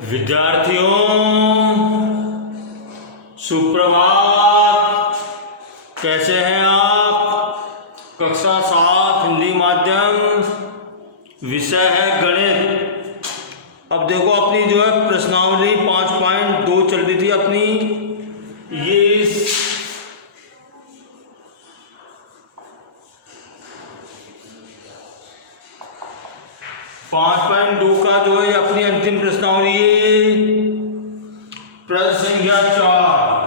विद्यार्थियों सुप्रभात। कैसे हैं आप? कक्षा 7 हिंदी माध्यम, विषय है गणित। अब देखो अपनी जो है प्रश्नावली 5.2 चल रही थी अपनी। ये इस 5.2 का जो है अपनी अंतिम प्रश्नावली है। प्रश्न संख्या 4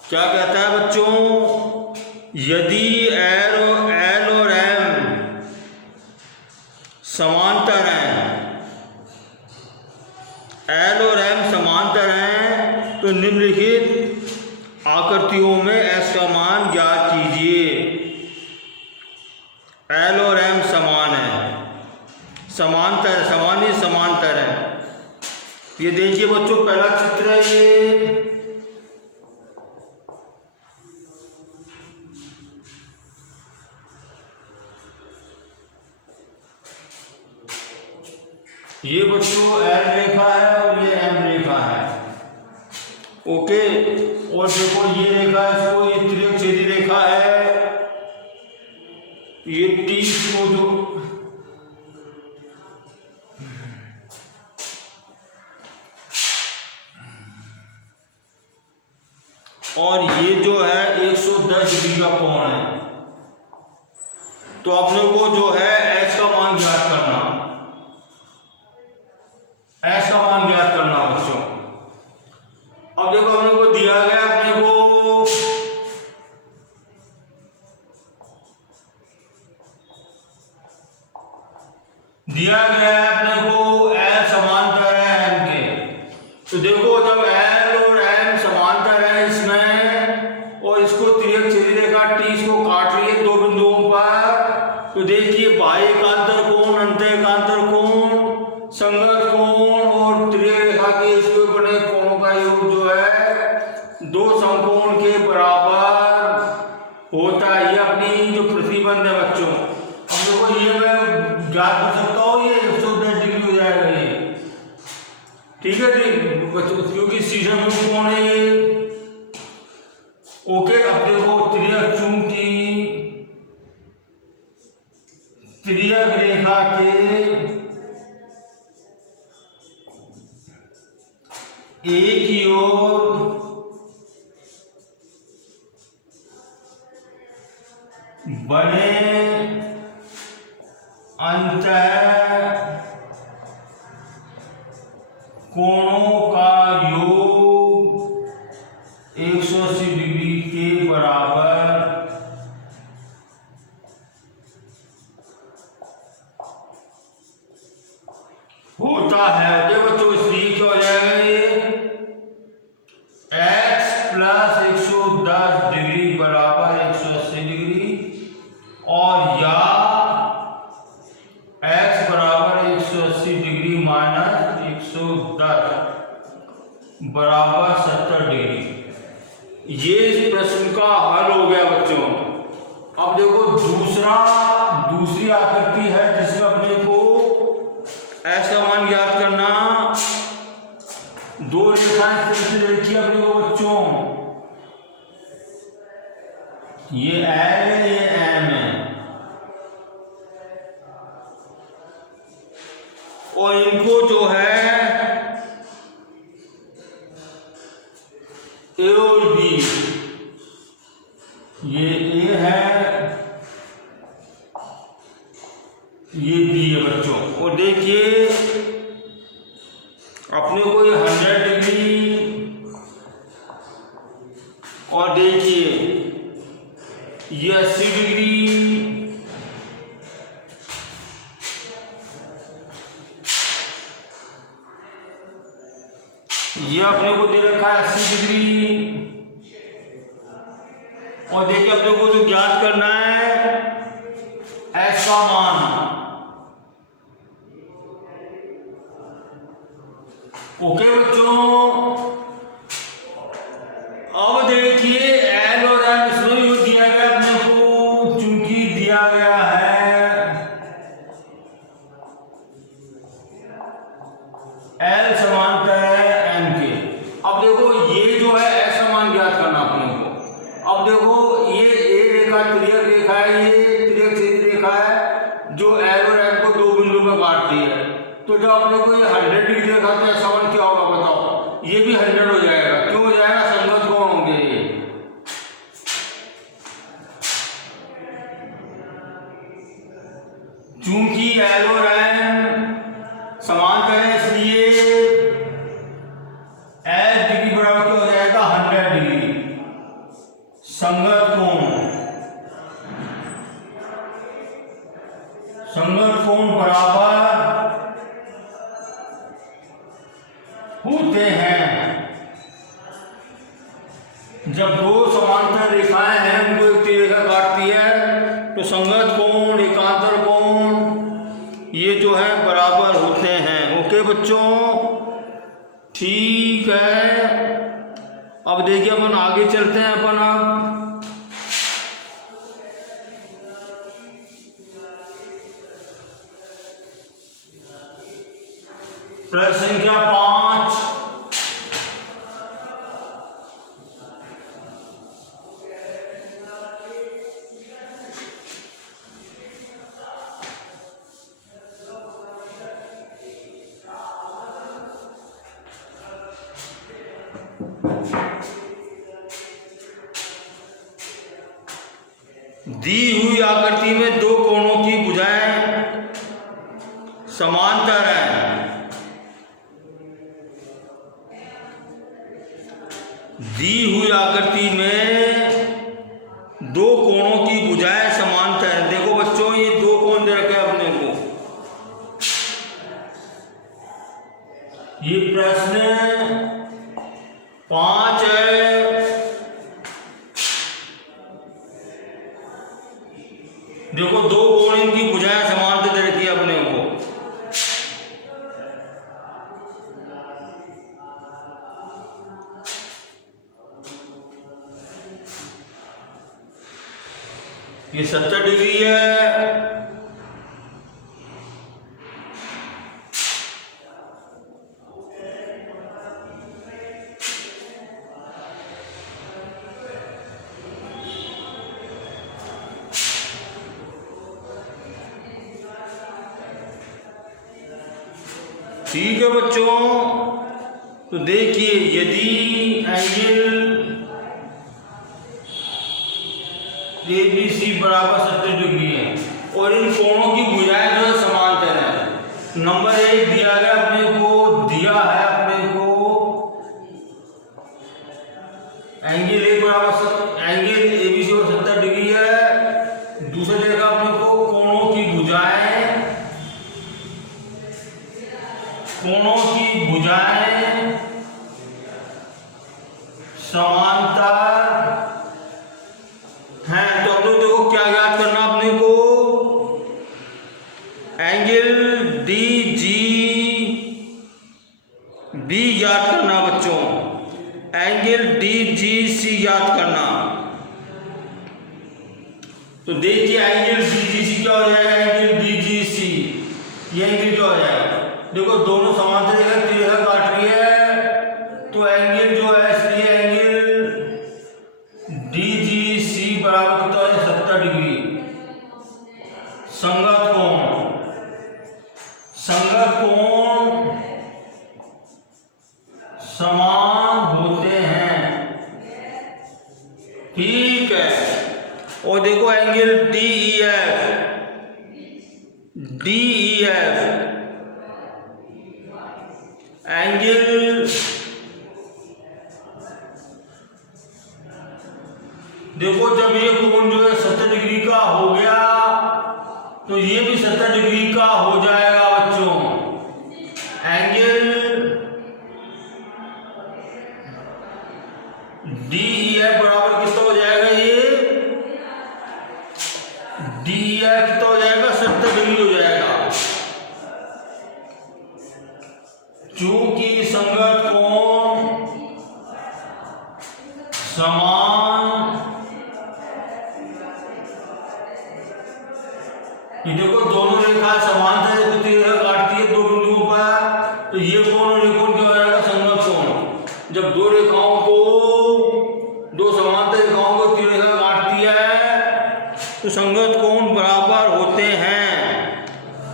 क्या कहता है बच्चों? यदि एल और एम समांतर हैं, एल और एम समांतर हैं, तो निम्नलिखित आकृतियों में एस का मान ज्ञात कीजिए। एल और एम समान है, समांतर समांतर है। ये देखिए बच्चों, पहला चित्र है ये बच्चों एल रेखा है और ये एम रेखा है। ओके, और देखो ये रेखा है, इसको ये तिर्यक छेदी रेखा है। ये टी को जो और ये जो है 110 डिग्री का कोण है। तो अपने को जो है एस का मान ज्ञात करना, एस का मान ज्ञात करना बच्चों। अब देखो अपने को दिया गया, अपने को दिया गया है अपने को एल समांतर है एम के। तो देखो जब एल और एम समांतर है इसमें, और इसको तिर्यक छेदी रेखा टी इसको काट रही है दो बिंदुओं पर, तो देखिए बाह्य एकांतर कोण, अंत एकांतर कोण, संगत कोण और तिर्यक रेखा के इसके बने कोणों का योग जो है दो समकोण के बराबर होता है। ये अपनी जो प्रतिबंध है बच्चों। अब देखो ये मैं ज्ञात कर सकता हूँ, ये 110 डिग्री हो जाएगा ये, ठीक है जी बच्चों, क्योंकि सीधा में कोण है ये। ओके, अब देखो तिर्यक चूंकि तिर्यक रेखा के एक ही ओर बने अंत कोणों का योग 180 डिग्री के बराबर होता है। देखो बच्चों, इसलिए क्या हो जाएगा ये x प्लस 110 डिग्री बराबर 180 डिग्री, और या x बराबर 180 डिग्री माइनस 110 बराबर 70 डिग्री। ये इस प्रश्न का हल हो गया बच्चों। अब देखो दूसरी आकृति है जिसमें अपने को ऐसा मान याद करना। दो रेखाएं देखिए अपने को बच्चों, ये एल है, ये एम है, और इनको जो है ए और बी, ये ए है, ये बी है बच्चों। और देखिए अपने को ये 100 डिग्री, और देखिए ये 80 डिग्री, ये अपने को दे रखा है 80 डिग्री। और देखिए अपने को जो ज्ञात करना है एस का मान। ओके बच्चों, अब देखिए एल और एम इसमें भी दिया गया अपने को, चूंकि दिया गया है एल समांतर है एम के। अब देखो ये जो है एस समान ज्ञात करना अपने को। अब देखो ये ए रेखा तिर्यक रेखा है, ये तिर्यक सीधी रेखा है जो एल और एम को दो बिंदु पर काटती है। तो जब अपने को ये 100 डिग्री रेखा तो एस समान क्या होगा बताओ? ये भी 100 हो जाएगा। क्यों हो जाएगा? संगत कोण होंगे ये। चूंकि एल और एम समांतर है इसलिए एल डिग्री बराबर क्या हो जाएगा? 100 डिग्री। संगत कोण बराबर होते हैं जब दो समांतर रेखाएं हैं उनको एक रेखा काटती है तो संगत कोण एकांतर कोण ये जो है बराबर होते हैं। ओके बच्चों, ठीक है। अब देखिए अपन आगे चलते हैं। अपन अब प्रश्न संख्या 5। दी हुई आकृति में दो कोणों की भुजाएं समांतर हैं। दी हुई आकृति में दो कोणों की भुजाएं समांतर हैं। देखो बच्चों ये दो कोण दे रखे हैं अपने को। ये प्रश्न 5 है। देखो दो कोण इनकी भुजाएं समांतर दे रखी है अपने को। ये 70 डिग्री है। ठीक है बच्चों, तो देखिए यदि एंगल ABC बराबर 70 डिग्री है और इन कोणों की भुजाएं जो है समांतर है। नंबर 1 दिया गया अपने को, दिया है अपने को एंगल A बराबर एंगल ABC और 70 डिग्री है। दूसरा देखा अपने को कोणों की भुजाएं समांतर हैं। तो हम लोग देखो क्या याद करना अपने को? एंगल DGB याद करना बच्चों, एंगल DGC याद करना। तो देखिए एंगल DGC क्या हो जाएगा? एंगल DGC ये एंगल क्या हो जाएगा? देखो दोनों समांतर रेखा काट रही है तो एंगल जो है इसलिए एंगल DGC बराबर कितना है? 70 डिग्री। संगत कोण समान होते हैं। ठीक है। और देखो एंगल DEF एंगल देखो जब ये कोण जो है 70 डिग्री का हो गया तो ये भी 70 डिग्री का हो जाएगा बच्चों। एंगल DEF बराबर कितना हो जाएगा? ये DEF कितना हो जाएगा? 70 डिग्री हो जाएगा। चूंकि संगत कोण समान, ये देखो दोनों रेखा समांतर काटती है दो बिंदुओं पर, तो ये कोण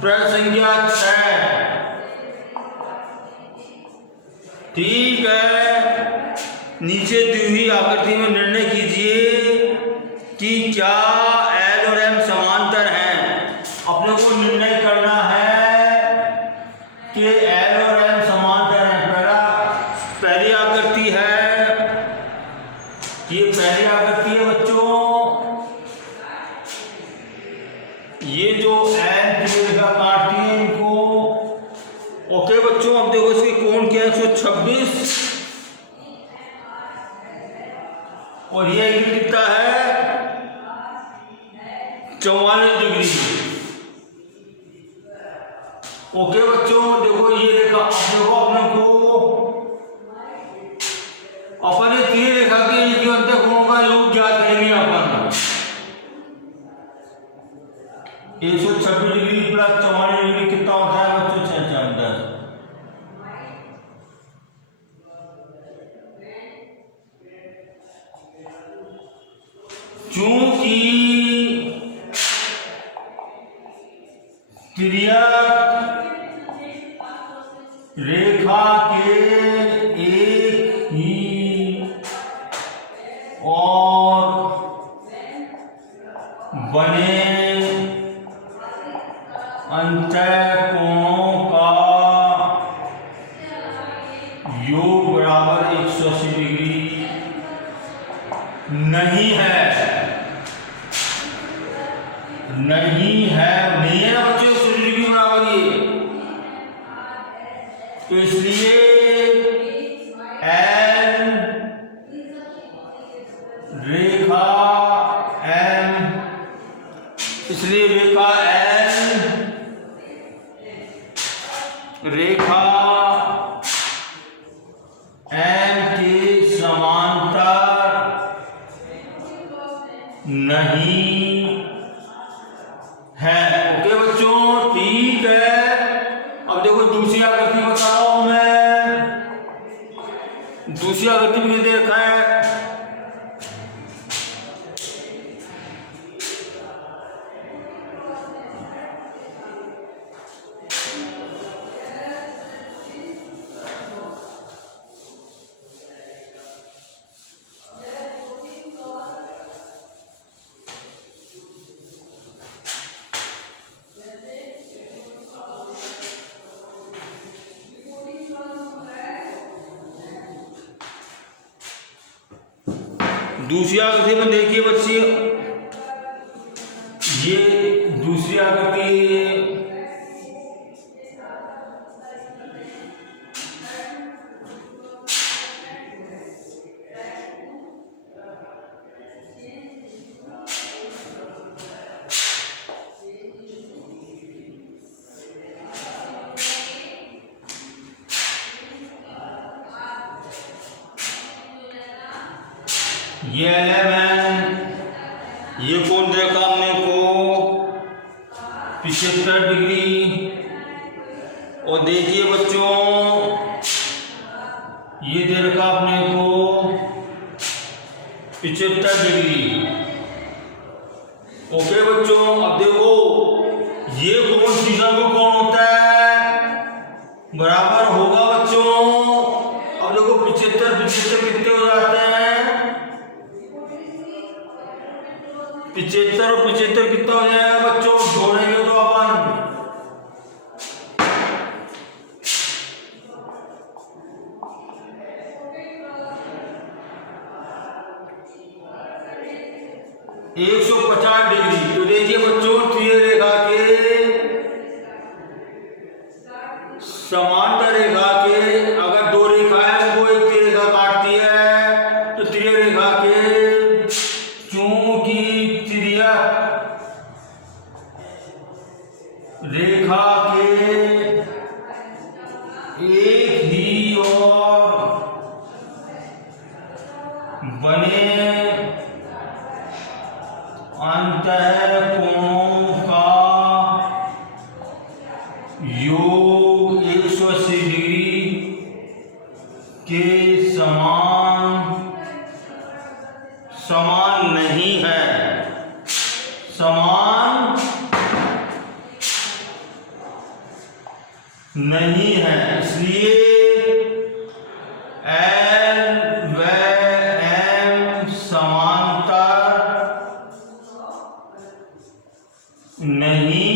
प्रश्न संख्या 6। ठीक है, नीचे दी हुई आकृति में निर्णय कीजिए कि क्या एल और एम समांतर हैं। अपने को निर्णय करना है कि एल और एम समांतर हैं। पहली आकृति है, ये पहली आकृति है बच्चों। ये जो एन की रेखा काटती है इनको। ओके बच्चों, अब देखो इसके कोण क्या है, 126 और ये एंगल कितना है, 44 डिग्री। ओके बच्चों, देखो ये रेखा, अब देखो अपने को अपन ये तीन रेखा के अंतर कोण का योग ज्ञात करेंगे अपन। 126 डिग्री प्लस 44 डिग्री कितना होता है बच्चों, 610। चूंकि तिर्यक रेखा के एक ही और बने अंतःकोणों का योग बराबर 180 डिग्री नहीं है। नहीं है ना बच्चों, 180 डिग्री बराबर ये। तो इसलिए एल रेखा एम, इसलिए रेखा एल रेखा एम के समांतर नहीं है। ओके बच्चों, ठीक है। अब देखो दूसरी आकृति बता रहा हूं मैं। दूसरी आकृति में दे रखा है, दूसरी आकृति में देखिए बच्चे, ये दूसरी आकृति ये एलेवन, ये कोण देखा हमने को 75 डिग्री। और देखिए बच्चों, ये दे रखा अपने को 75 डिग्री। ओके बच्चों, अब देखो ये कोण तीसरा को कोण होता है बराबर होगा बच्चों। अब देखो 75 कितने हो जाते हैं, 75 और 75 कितना हो जाएगा बच्चों, जोड़ेंगे तो अपन 150 डिग्री। तो देखिए बच्चों, त्रिय रेखा के समांतर रेखा के अगर दो रेखाएं वो एक त्रिय रेखा काटती है, तो त्रिय रेखा के चूंकि तिर्यक रेखा के एक ही और बने अंतःकोणों का योग 180 डिग्री के समान नहीं है। समान नहीं है, इसलिए एल व एम समांतर नहीं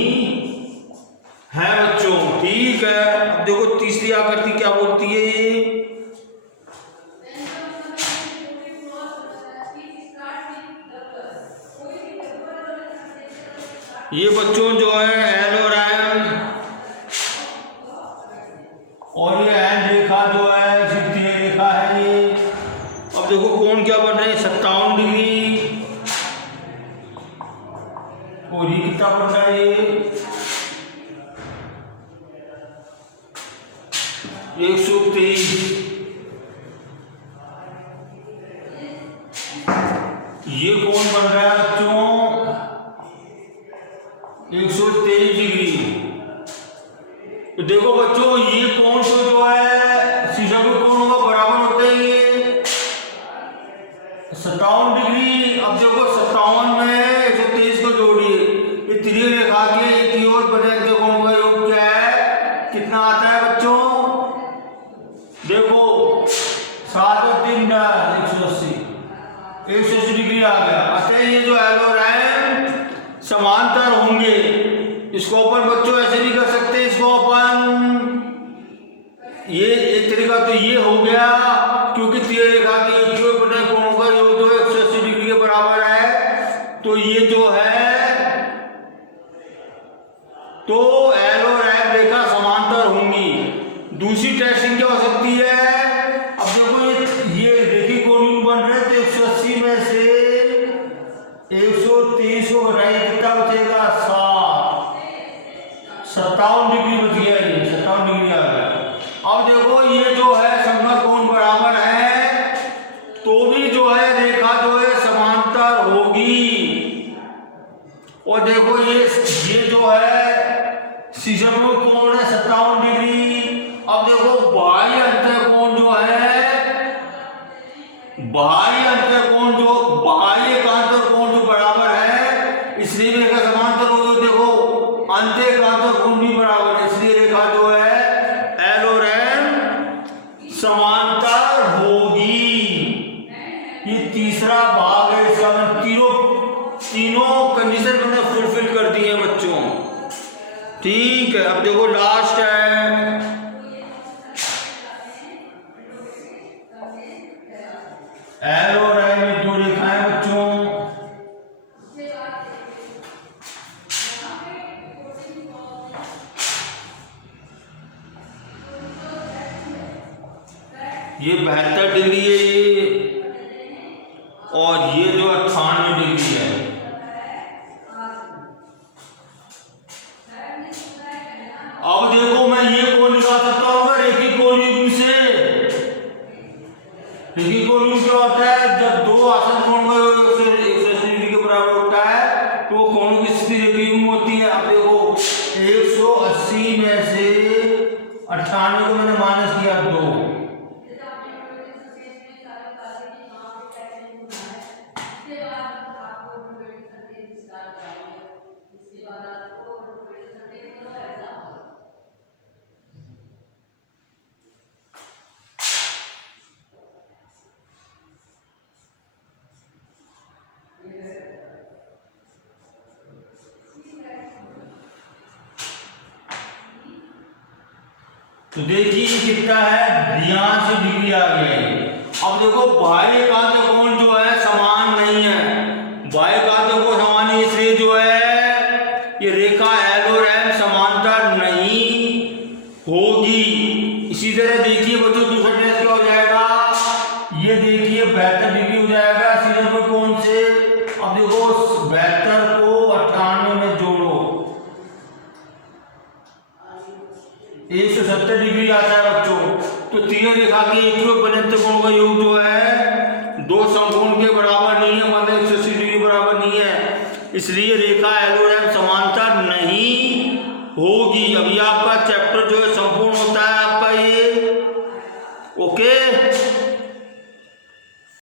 है बच्चों। ठीक है, अब देखो तीसरी आकृति क्या बोलती है ये बच्चों जो है एल और एम और ये एन रेखा जो है सीधी रेखा है ये। अब देखो कोण क्या बन रहे हैं 57 डिग्री और ये कितना बन रहा है 123। ये कोण बन रहा है बच्चों 123 डिग्री। तो देखो बच्चों ये कोण तो जो है शीशम के कोण होगा बराबर होते हैं ये 57 डिग्री। अब देखो 57 में 123 को जोड़िए, ये तिर्यक रेखा के एक ही ओर बने के कोण का योग क्या है, कितना आता है बच्चों? देखो 7 और 3 180 डिग्री आ गया। अतः ये जो एल और एम समांतर होंगे। इसको अपन बच्चों ऐसे भी कर सकते हैं, इसको अपन ये एक तरीका तो ये हो गया क्योंकि तिर्यक रेखा के एक ही ओर बने कोणों का योग जो 180 डिग्री के बराबर है। तो ये जो है तो एल और एम रेखा समांतर होंगी। दूसरी टेस्टिंग क्या हो सकती है? अब देखो ये रेखी कोण बन रहे थे 180 में से 123 को घटाइए कितना बचेगा 57 डिग्री बच गया, ये 57 डिग्री आ गया। अब देखो ये जो है समकोण कोण बराबर है तो भी जो है रेखा जो है समांतर होगी। और देखो ये जो है शीशम में कोण है 57 डिग्री। अब देखो बाह्य अंतःकोण जो है बाह्य अंतःकोण जो बाह्य एकांतर जो बराबर है इसलिए रेखा समांतर होगी। देखो अंत एकांतर कोण भी बराबर है इसलिए रेखा जो है एल और एम समांतर होगी। ये तीसरा भाग है, इसका तीनों कंडीशन मैंने फुलफिल कर दी है बच्चों। ठीक है, अब देखो लास्ट है एल और एम में 2 रेखाएं बच्चों। ये 72 डिग्री है ये और ये जो 98 डिग्री है। अब देखो मैं ये कोण निकाल सकता हूँ रेखी कोण युग्म से। रेखी कोण युग्म क्या होता है? जब दो आसन कोण का योग 180 डिग्री के बराबर होता है तो कोण की स्थिति रेखी युग्म होती है। अब देखो 180 में से 98 को मैंने माइनस किया 2, तो देखिए कितना है 82 डिग्री आ गया है। अब देखो बाह्य एकांतर कोण जो है समान नहीं है, बाह्य एकांतर कोण समान है इसलिए जो है ये रेखा एल और एम समांतर नहीं होगी। इसी तरह देखिए बच्चों दूसरा टेस्ट क्या हो जाएगा, ये देखिए 72 डिग्री हो जाएगा शीशम के कोण से। अब देखो 72 को 98 में जोड़ो 170 डिग्री आता है बच्चों। तो तिर्यक रेखा के एक ही पर्यंत कोण का योग जो है दो समकोण के बराबर नहीं है, मतलब 180 डिग्री बराबर नहीं है, इसलिए रेखा एल और एम समान